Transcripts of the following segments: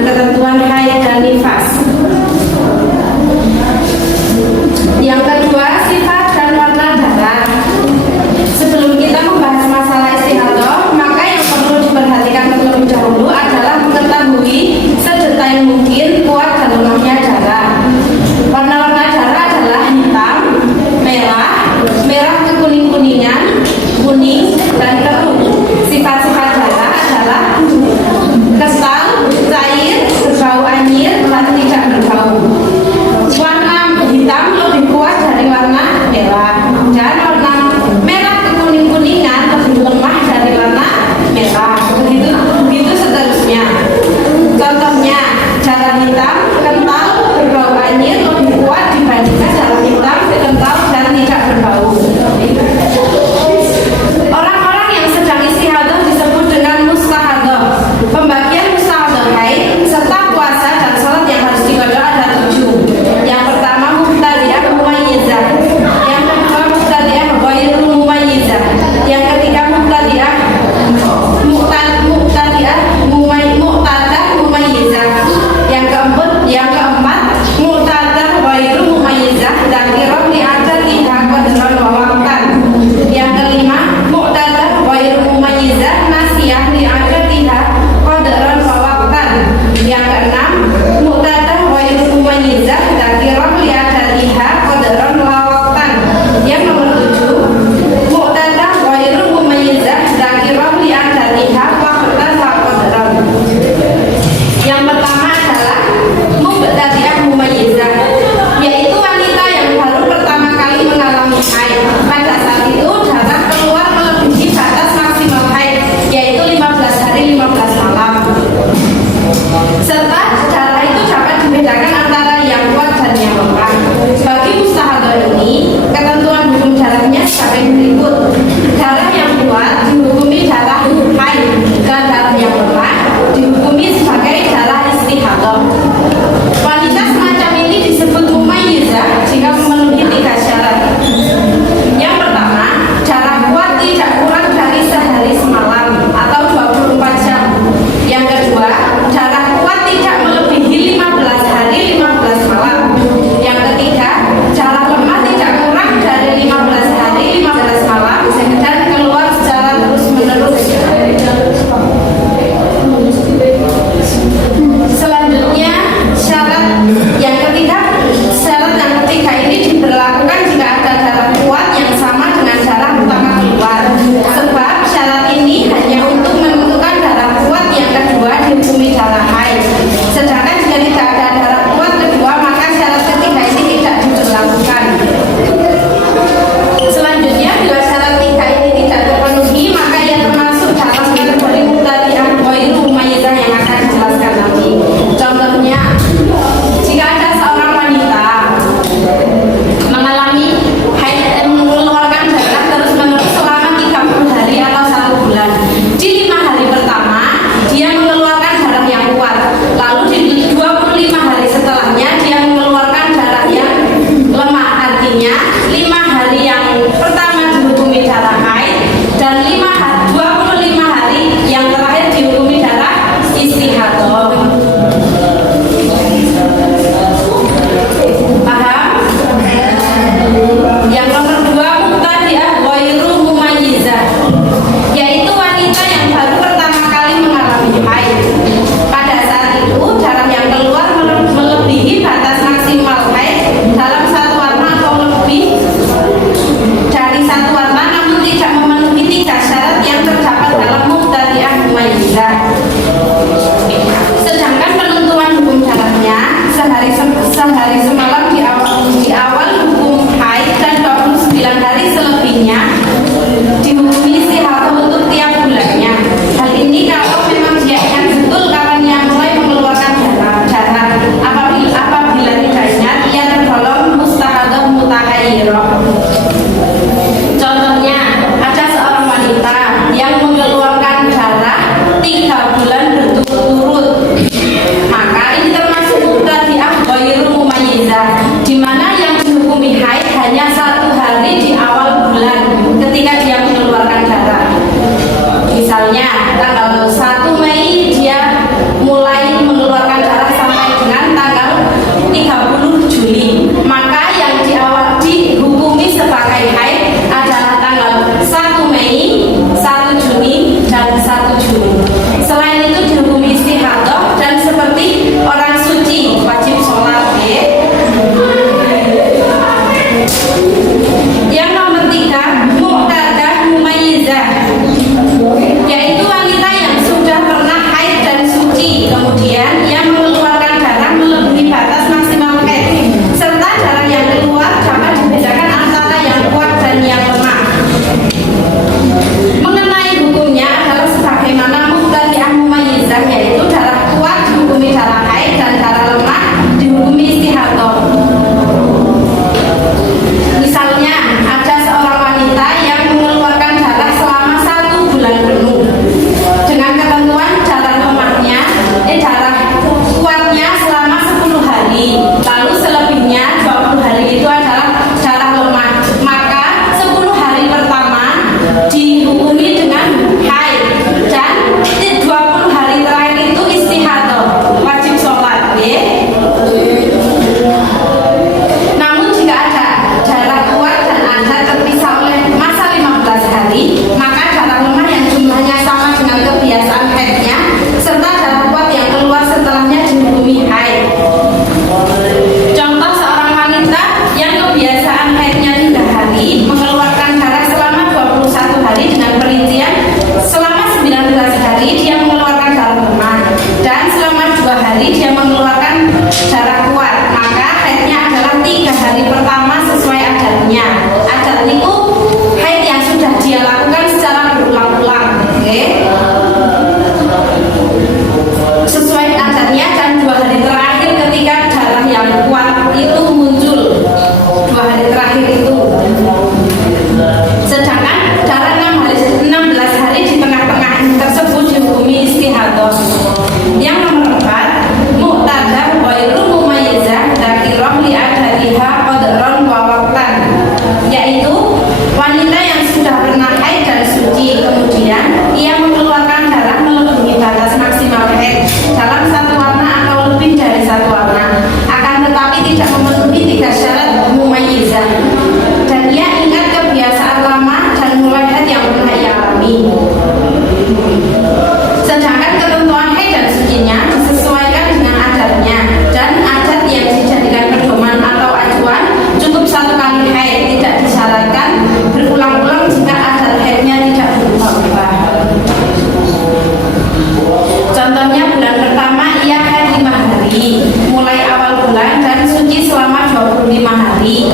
dengan ketentuan haid dan nifas. Yang kedua, sifat dan warna darah. Sebelum kita membahas masalah istihadah, maka yang perlu diperhatikan terlebih dahulu adalah mengetahui sedetail mungkin kuat dan lemahnya darah. Warna-warna darah adalah hitam, merah kekuning-kuningan, kuning, dan keruh. Sifat-sifat darah adalah kental, cair, berbau 30 Juli. Maka yang dihukumi sebagai haid adalah tanggal 1 Mei, 1 Juni, dan 1 Juli. Selain itu dihukumi istihadah dan seperti orang suci wajib sholat. Yang nomor 3, mu'tadah mumayyizah, yaitu wanita yang sudah pernah haid dan suci, kemudian yang mengeluarkan darah melebihi batas maksimal haid, serta darah yang keluar dapat dibedakan antara yang kuat dan yang lemah. Mengenai hukumnya adalah sebagaimana mu'tadah mumayyizah, yaitu darah kuat dihukumi darah haid dan darah lemah dihukumi istihadah. Misalnya, ada seorang wanita yang mengeluarkan darah selama 1 bulan penuh dengan ketentuan darah lemahnya, darah kuatnya selama 10 hari, lalu selebihnya 20 hari itu adalah darah lemah. Maka 10 hari pertama dihukumi dengan haid dan 20 hari terakhir itu istihadah, wajib sholat. Namun jika ada darah kuat dan ada terpisah oleh masa 15 hari, maka darah lemah yang jumlahnya sama dengan kebiasaan haidnya serta darah kuat yang keluar setelahnya dihukumi haid. Contoh seorang wanita yang kebiasaan haidnya 3 hari mengeluarkan darah selama 21 hari dengan perincian selama 19 hari dia mengeluarkan darah lemah dan selama 2 hari dia mengeluarkan darah kuat, maka haidnya adalah 3 hari pertama sesuai adatnya. Adat itu haid yang sudah dia lakukan secara berulang-ulang, sesuai adatnya, dan 2 hari terakhir ketika darah yang kuat itu muncul, 2 hari terakhir itu. Sedangkan darah 16 hari di tengah-tengah tersebut dihukumi istihadah. Yang nomor 4, mu'tadah ghairu mumayyizah dzakirah li adadiha qadran wa waqtan, yaitu wanita yang sudah pernah haid dan suci, kemudian ia mengeluarkan darah melebihi batas maksimal haid dalam 1 warna atau lebih dari 1 warna, akan tetapi tidak memenuhi 3 syarat mumayyizah, dan ia ingat kebiasaan lama dan mulai haid yang pernah ia alami. Sedangkan ketentuan haid dan sucinya disesuaikan dengan adatnya, dan adat yang dijadikan pedoman atau acuan cukup 1 kali haid, tidak disyaratkan berulang-ulang jika adat haidnya tidak berubah-ubah. Contohnya, bulan pertama ia haid 5 hari mulai awal bulan dan suci selama 25 hari.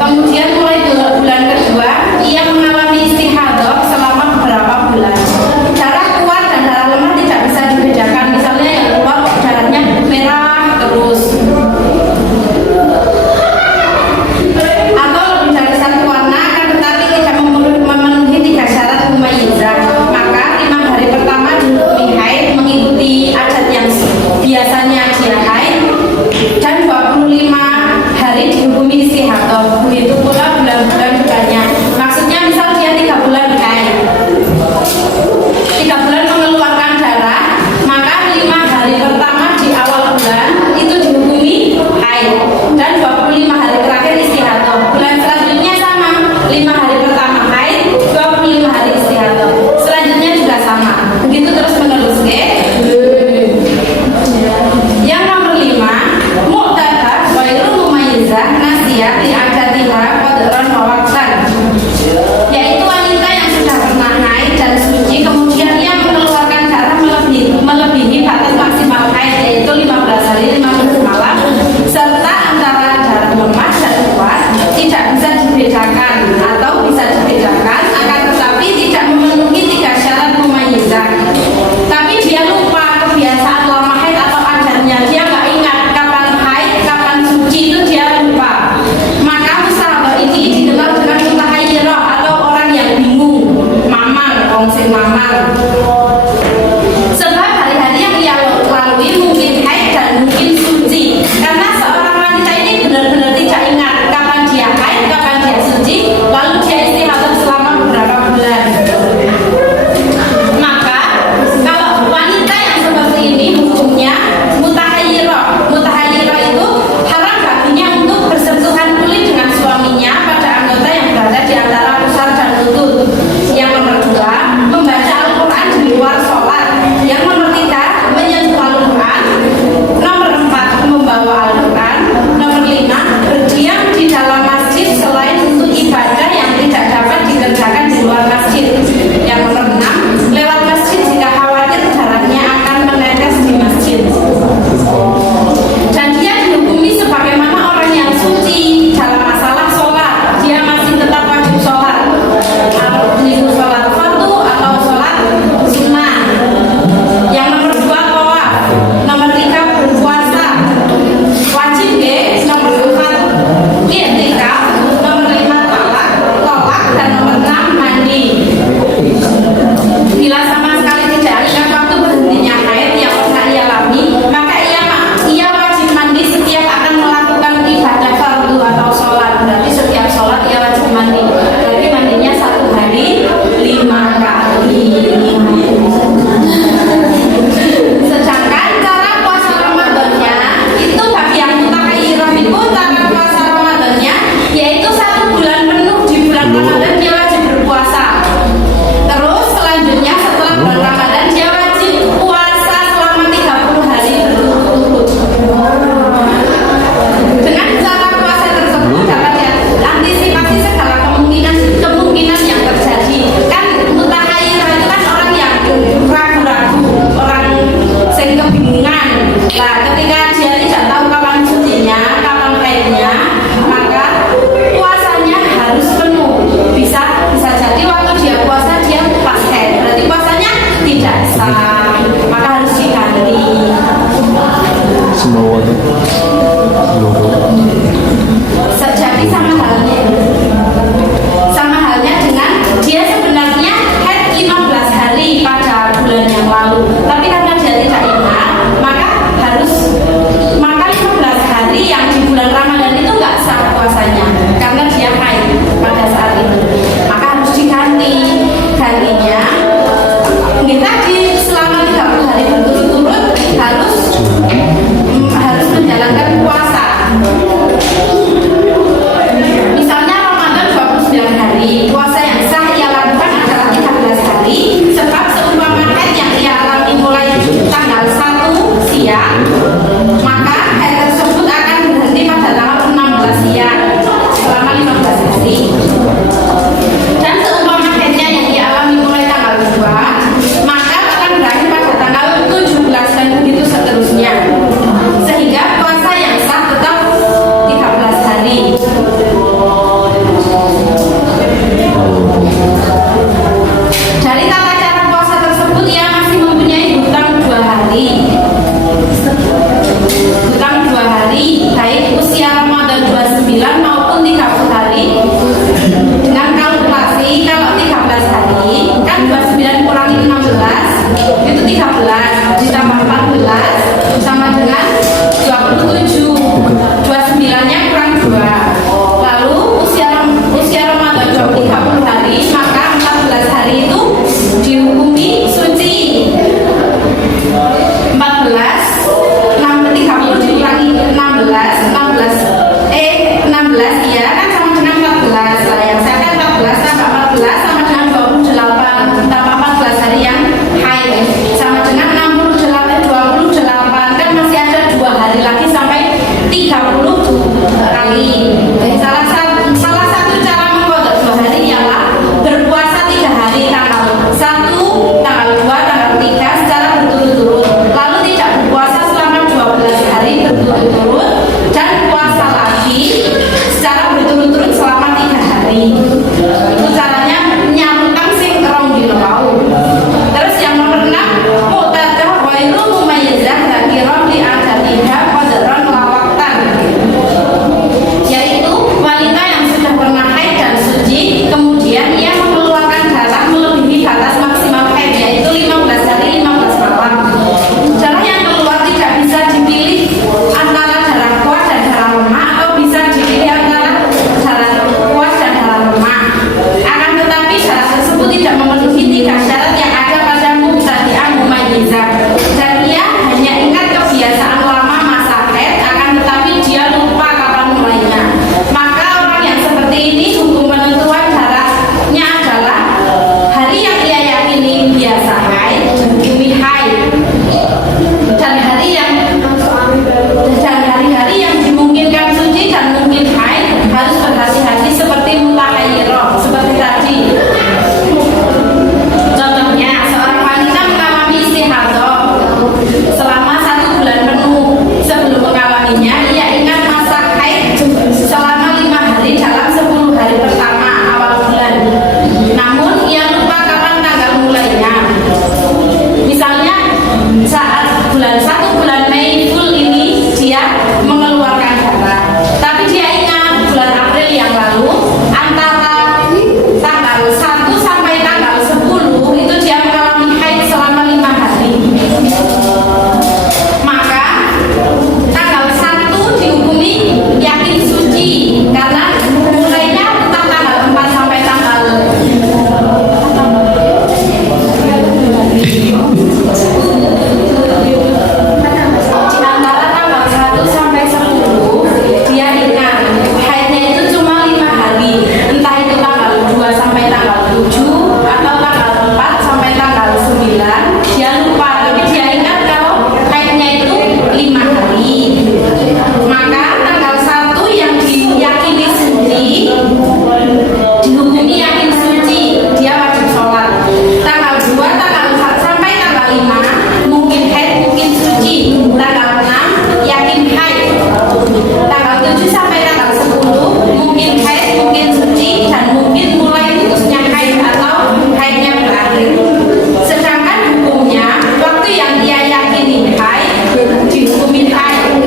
Kemudian mulai bulan kedua ia mengalami istihadah selama beberapa bulan. Darah kuat dan darah lemah tidak bisa dibedakan, misalnya yang keluar darahnya merah terus atau lebih dari 1 warna, akan tetapi tidak memenuhi 3 syarat mumayyizah, maka 5 hari pertama dihukumi haid mengikuti adat yang biasanya dia semua tuh Jadi sama halnya dengan dia sebenarnya haid 15 hari pada bulan yang lalu, tapi karena dia tidak ingat, maka 15 hari yang di bulan Ramadan itu nggak sah puasanya karena dia haid pada saat itu, maka harus diganti. Gantinya kita selama 30 hari berturut-turut harus menjalankan puasa. Misalnya Ramadan 29 hari, puasa yang sah ia lakukan adalah 13 hari, sebab seumpama haid yang ia alami mulai tanggal 1 siang, maka haid tersebut akan berhenti pada tanggal 16 siang selama 15 hari. Dan seumpama haidnya yang ia alami mulai tanggal 2, maka akan berakhir pada tanggal 17 dan begitu seterusnya, sehingga puasa yang sah tetap 13 hari. Dari tata cara puasa tersebut ia masih mempunyai hutang 2 hari. Hutang 2 hari, baik usia Ramadan 29 maupun 30 hari. Dengan kalkulasi kalau 13 hari kan 29 kurangi 16 itu 13 ditambah 14 sama dengan 27. 29 nya kurang 2. Lalu usia Ramadan 30 hari, maka 14 hari itu dihukumi suci. 14 30 dikurangi 16 ya kan sama dengan 14. Sayang saya kan 14 tambah 14 sama dengan 28 tambah 14 hari yang haid sama dengan 28 kan masih ada 2 hari lagi sampai 30 kali. Salah satu cara mengkodok 2 hari ialah berpuasa 3 hari tanggal 1, tanggal 2, tanggal 3 secara berturut-turut, lalu tidak berpuasa selama 12 hari berturut-turut dan puasa lagi secara berturut-turut selama 3 hari. Itu caranya nyamukkan sing rong dino wau. Terus yang nomor 6, mu'tadah ghairu mumayyizah dzakirah li adatiha qadran lawaqtan, yaitu wanita yang sudah pernah haid dan suci kemudian ia mengeluarkan darah melebihi batas maksimal haid, yaitu 15 hari 15 malam. Darah yang keluar tidak bisa dipilih antara darah kuat dan darah lemah, atau bisa dipilih antara darah kuat dan darah lemah. Akan tetapi darah tersebut tidak memenuhi 3 syarat yang ada pada mubtadi'ah mumayyizah, dan ia hanya ingat kebiasaan lama masa haid, akan tetapi dia lupa kapan mulainya. Maka orang yang seperti ini hukum penentuan darahnya adalah hari yang ia yakini biasa haid dihukumi haid, dan hari-hari yang dimungkinkan suci dan mungkin haid harus berhati-hati seperti mutahayyirah seperti tadi. Contohnya seorang wanita mengalami istihadah selama 1 bulan penuh. Sebelum mengalaminya ia ingat masa haid selama 5 hari dalam 10 hari pertama awal bulan, namun ia lupa kapan tanggal mulainya. Misalnya saat bulan 1 bulan Mei full ini dia mengeluarkan darah, tapi dia ingat bulan April yang lalu antara tanggal 1 sampai tanggal 10 itu dia mengalami haid selama 5 hari. Maka tanggal 1 dihukumi yakin suci karena mulainya tetap tanggal 4 sampai tanggal di antara tanggal 1 sampai 10 dia ingat haidnya itu cuma 5 hari, entah itu tanggal 2 sampai tanggal 7 atau tanggal 4 sampai tanggal 9, dia lupa, tapi dia ingat kalau haidnya itu 5 hari. Maka tanggal 1 yang diyakini suci dihukumi yakin suci, dia wajib sholat. Tanggal 2, tanggal 4 sampai tanggal 5 mungkin haid mungkin suci. Tanggal 6 yakin haid. Tanggal 7 sampai tanggal 10 mungkin haid mungkin suci dan mungkin mulai putusnya haid atau haidnya berakhir. Sedangkan hukumnya waktu yang ia yakini haid dihukumi haid.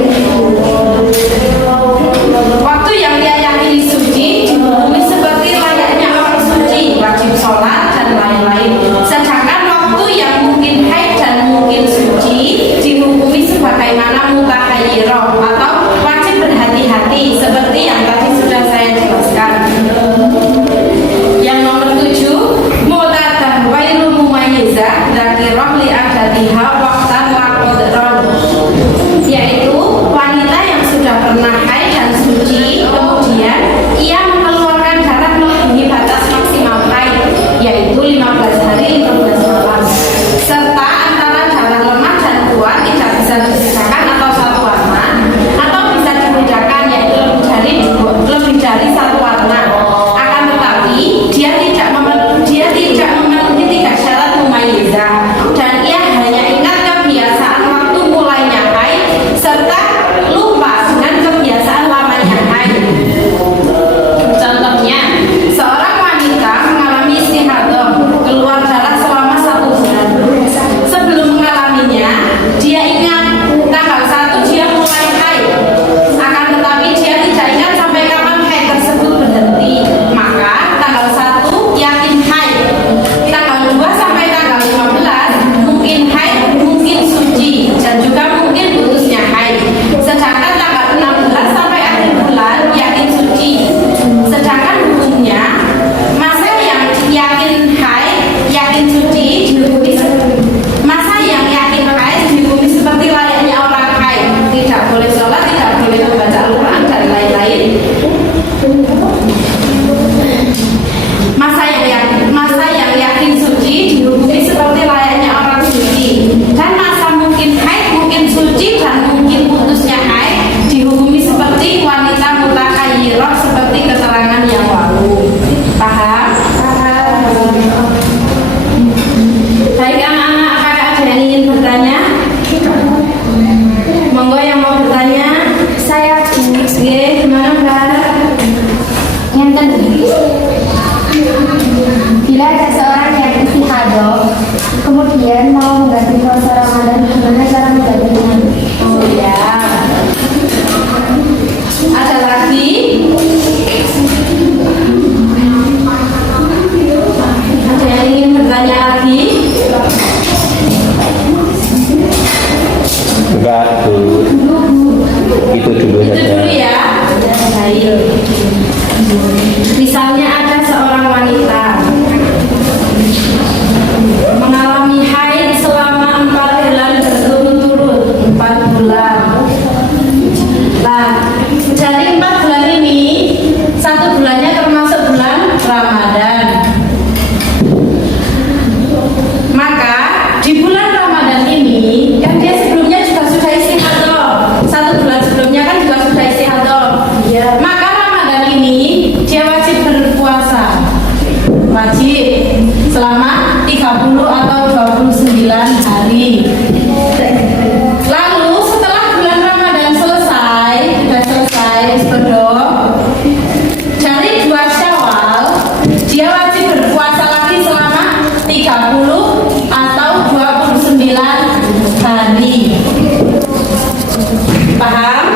Paham?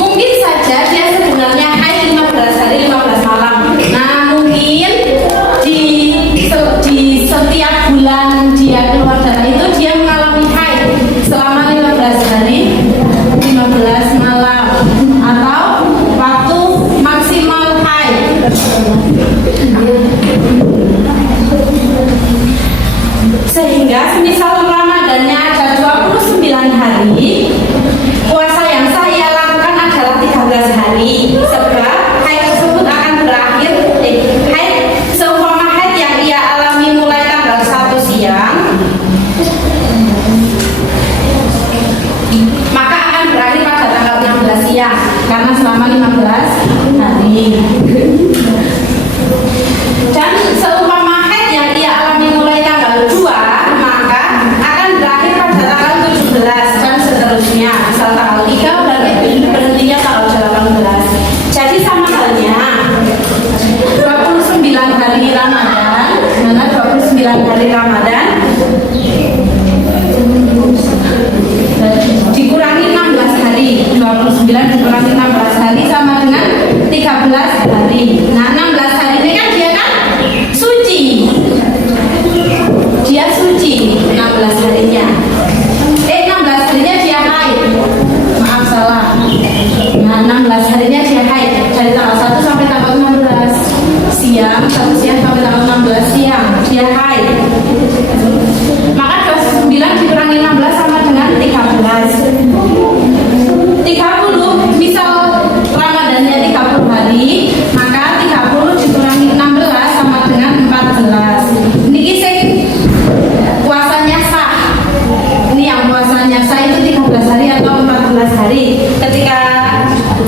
Mungkin saja dia sebenarnya haid 15 hari 15 malam. Nah, mungkin di setiap bulan dia keluar darah itu dia mengalami haid selama 15 hari 15 malam atau waktu maksimal haid. Sehingga semisal Ramadannya ada 29 hari, puasa yang saya lakukan adalah 13 hari, sebab haid tersebut akan berakhir haid seumpama haid yang ia alami mulai tanggal 1 siang, maka akan berakhir pada tanggal 16 siang karena selama 15 hari. Dan seumpama haid yang ia alami mulai tanggal 2, maka akan berakhir pada tanggal 17 dan seterusnya. Misal tanggal 3 berhentinya tanggal 18. Jadi sama halnya 29 hari Ramadan, mana 29 hari Ramadan dikurangi 16 hari, 29 dikurangi 16 hari sama dengan 13 hari. Nah, 16 hari ini kan dia kan suci, dia suci 16 harinya. 16 harinya dia haid, maaf salah. Nah, 16 harinya dia haid dari tanggal 1 sampai tanggal 16 siang, 1 siang sampai tanggal 16 siang dia haid. Maka 29 dikurangi 16 sama dengan 13. 30, misal Ramadannya 30 hari, maka 30 dikurangi 16 sama dengan 14. Niki sing puasanya sah. Ini yang puasanya sah itu 13 hari atau 14 hari. Ketika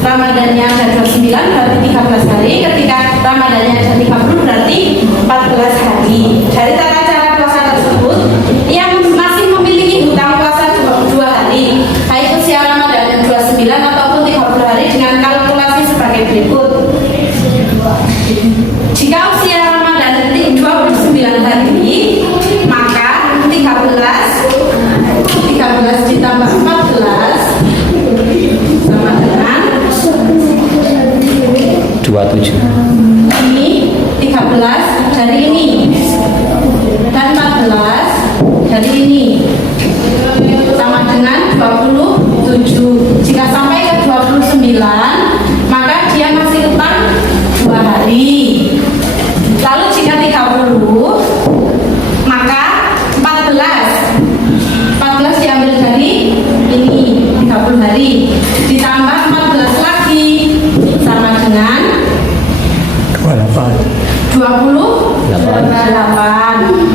Ramadannya ada 29 berarti 13 hari, ketika Ramadannya ada 30 berarti 14 hari. Dari tata cara puasa tersebut, yang masih memiliki hutang puasa 2 hari, baik usia Ramadan 29 ataupun 30 hari dengan kalkulasi sebagai berikut. Jika usia Ramadan 29 hari, maka 13 ditambah 14 sama dengan 27. ini 13 dari ini dan 14 dari ini sama dengan 27. Jika sampai ke 29, maka dia masih utang 2 hari. Lalu jika 30, maka 14 diambil dari ini 30 hari ditambah 14 lagi sama dengan 28. 28.